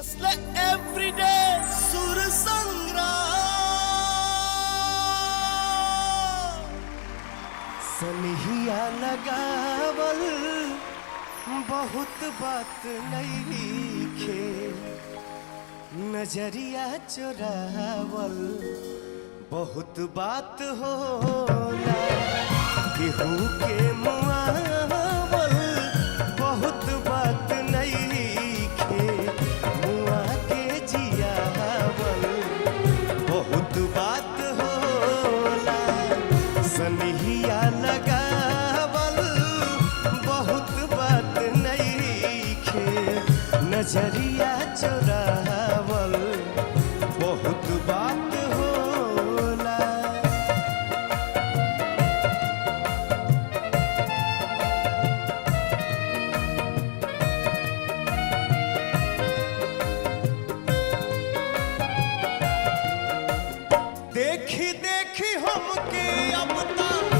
Nestle everyday सुर संग्राम सनहिया लगावल बहुत बात नहीं खे नजरिया चुरावल बहुत बात होला केहू के मुआवल बहुत बात नहीं खे मुआ के जियावल बहुत बात होला सनहिया लगावल बहुत बात नहीं खे नजरिया चुरावल बहुत बात होला। देखी देखी हमके अब तक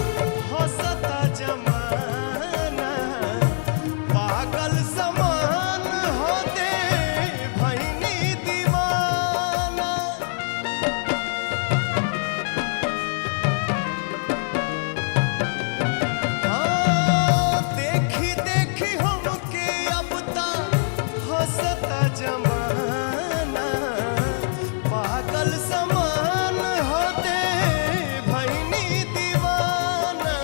हंसता जमाना पागल समान होते भैनी दीवाना हाँ देखी देखी हमके अब तक हंसता जमाना पागल समान होते भैनी दीवाना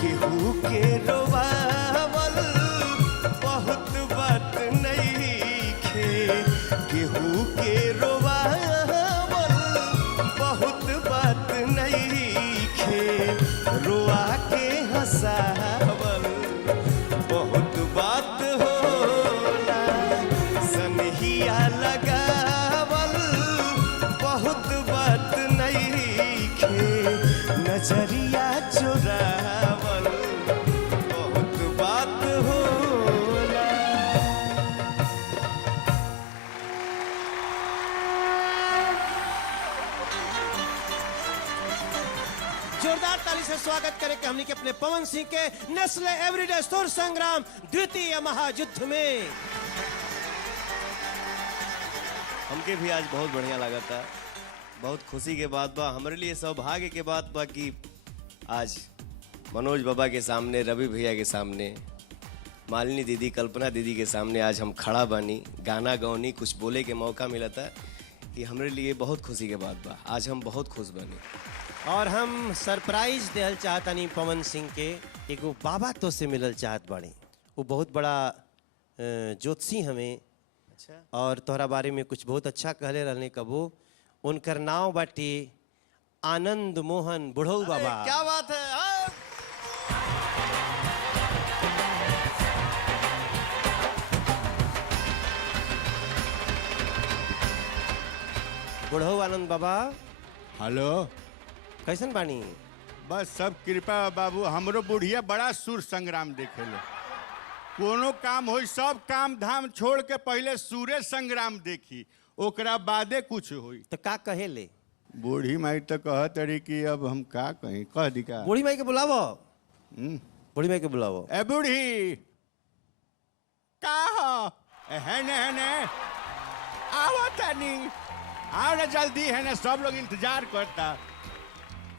केहू के रोवावल बहुत बात नहीं खे केहू के रोवावल बहुत बात नहीं खे रोआ के हंसावल बहुत बात होला सनहिया लगावल बहुत बात नहीं खे नजरिया चुरावल बहुत बात होला। जोरदार ताली से स्वागत करें कि हमने के अपने पवन सिंह के नेस्ले एवरीडे सुर संग्राम द्वितीय महायुद्ध में। हमके भी आज बहुत बढ़िया लगा था, बहुत खुशी के बात बा, हमारे लिए सौभाग्य के बात बा कि आज मनोज बाबा के सामने, रवि भैया के सामने, मालिनी दीदी, कल्पना दीदी के सामने आज हम खड़ा बानी, गाना गौनी, कुछ बोले के मौका मिला था। ये हमारे लिए बहुत खुशी के बात बा, आज हम बहुत खुश बने और हम सरप्राइज देल चाहतनी पवन सिंह के। एगो बाबा तो से मिलल चाहत बाड़ी, वो बहुत बड़ा ज्योतिषी हमें और तोहरा बारे में कुछ बहुत अच्छा कहले रहने कबो। उनकर नाव बाटी आनंद मोहन बुढ़ऊ बाबा। क्या बात है बुढ़ऊ आनंद बाबा। हेलो, कैसन बानी? बस सब कृपा बाबू, हमरो बुढ़िया बड़ा सुर संग्राम देखेले। कोनो काम होई सब काम धाम छोड़ के पहले सूर्य संग्राम देखी, ओकरा बादे कुछ होई। तो का कहेले? बूढ़ी माई तो कहत रही कि अब हम का कहीं, कह दी का। बूढ़ी माई के बुलावो, बूढ़ी माई के बुलावो। ए बूढ़ी का हो? है ने आओ तनी, आओ ना जल्दी, है ना सब लोग इंतजार करता।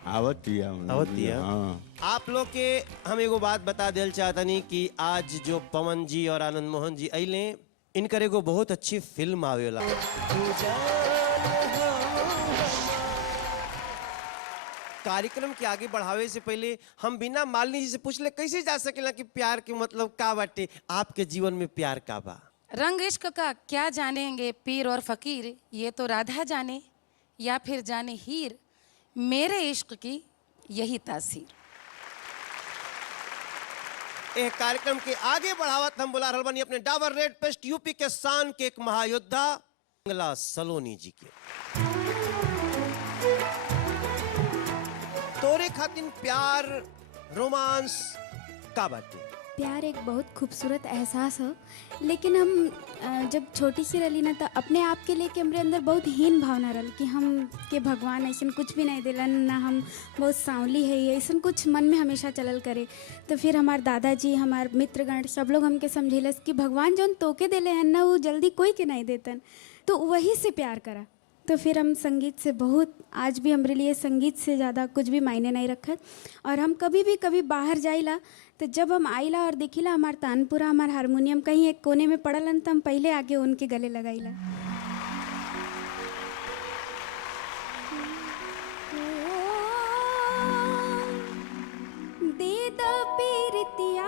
आवतिया हाँ। आप लोग के हम एगो बात बता देल चाहतनी कि आज जो पवन जी और आनंद मोहन जी अइले, इनकर एगो बहुत अच्छी फिल्म आवेला। कार्यक्रम के आगे बढ़ावे से पहले हम बिना मालिनी जी से पूछ ले कैसे जा सकेला कि प्यार के मतलब का बाटे, आपके जीवन में प्यार का बा? रंग इश्क का क्या जानेंगे पीर और फकीर, ये तो राधा जाने या फिर जाने हीर, मेरे इश्क की यही तासीर। एक कार्यक्रम के आगे बढ़ावत हम बुला रहल बानी अपने डाबर रेड पेस्ट यूपी के शान के एक महायोद्धा मंगला सलोनी जी के। तोरे खातिन प्यार रोमांस का बाटे? प्यार एक बहुत खूबसूरत एहसास हो, लेकिन हम जब छोटी सी रही ना तो अपने आप के लिए हमरे अंदर बहुत हीन भावना रही कि हम के भगवान ऐसा कुछ भी नहीं दिलन ना, हम बहुत सांवली है ऐसा कुछ मन में हमेशा चलल करे। तो फिर हमार दादाजी हमार मित्रगण सब लोग हमके समझेलस कि भगवान जौन तोके दिले हैं ना वो जल्दी कोई के नहीं देतन, तो वही से प्यार करा। तो फिर हम संगीत से बहुत, आज भी हमारे लिए संगीत से ज़्यादा कुछ भी मायने नहीं रखत। और हम कभी बाहर जाइला तो जब हम आइला और देखिला हमार तानपुरा हमार हारमोनियम कहीं एक कोने में पड़लन तो हम पहले आके उनके गले लगाइला। दे द पीरतिया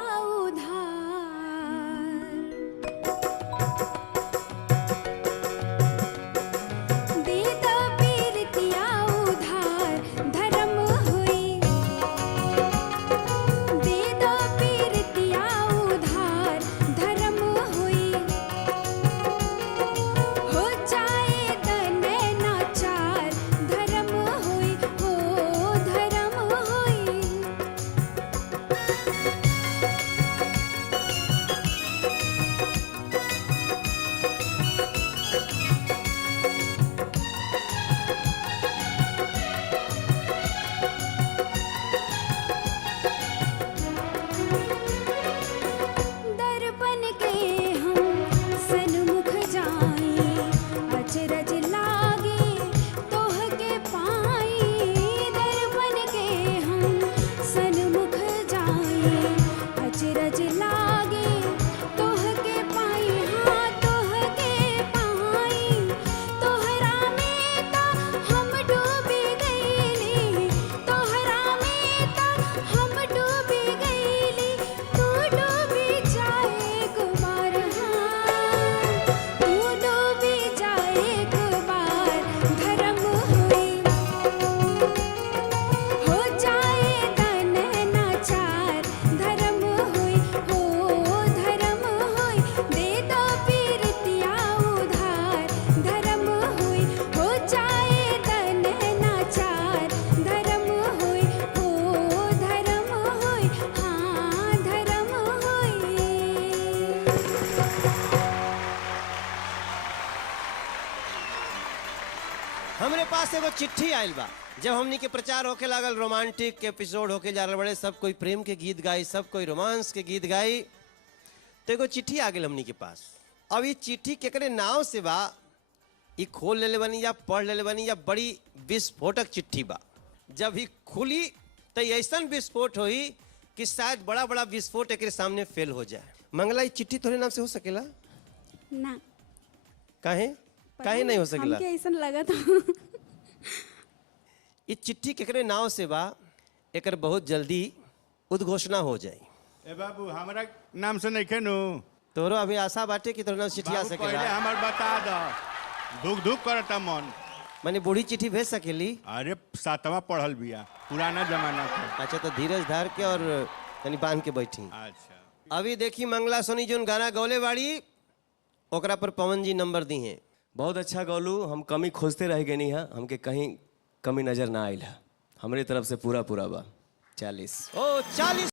हमरे पास एगो चिट्ठी आयल बा। जब हमनी के प्रचार होके लागल, रोमांटिक एपिसोड होके जा रहे बड़े, सब कोई प्रेम के गीत गाई, सब कोई रोमांस के गीत गाई, तो एगो चिट्ठी आ गई हमनी के पास। अब ये चिट्ठी केकरे नाव से बा ये खोल लेले बनी या पढ़ लेले बनी या बड़ी विस्फोटक चिट्ठी बा। जब ही खुली तो ऐसा विस्फोट हुई कि शायद बड़ा बड़ा विस्फोट एक सामने फेल हो जाए। मंगला ये चिट्ठी तोरे नाम से हो सकेला ना? काहे काहे नहीं हो सकेला? हमके ऐसा लगा था। ये चिट्ठी केकरे नाव से बा एकर बहुत जल्दी उद्घोषणा हो जाए। ए बाबू हमरा नाम से नहीं खेनू तोरो अभी आशा बाटे कि तोरे नाम चिट्ठी आ सकेला। पहले हमर बता दो, धुक धुक करता मन। माने बूढ़ी चिट्ठी भेज सकेली? अरे 7वां पढ़ल बिया, पुराना जमाना का। अच्छा तो धीरज धार के और तनी बांध के बैठी। अच्छा अभी देखी मंगला सोनी जोन गाना गौले बाड़ी ओकरा पर पवन जी नंबर दी हैं। बहुत अच्छा गौलू, हम कमी खोजते रह गए नहीं है, हमके कहीं कमी नजर ना आइल है। हमरे तरफ से पूरा बा 40। ओ 40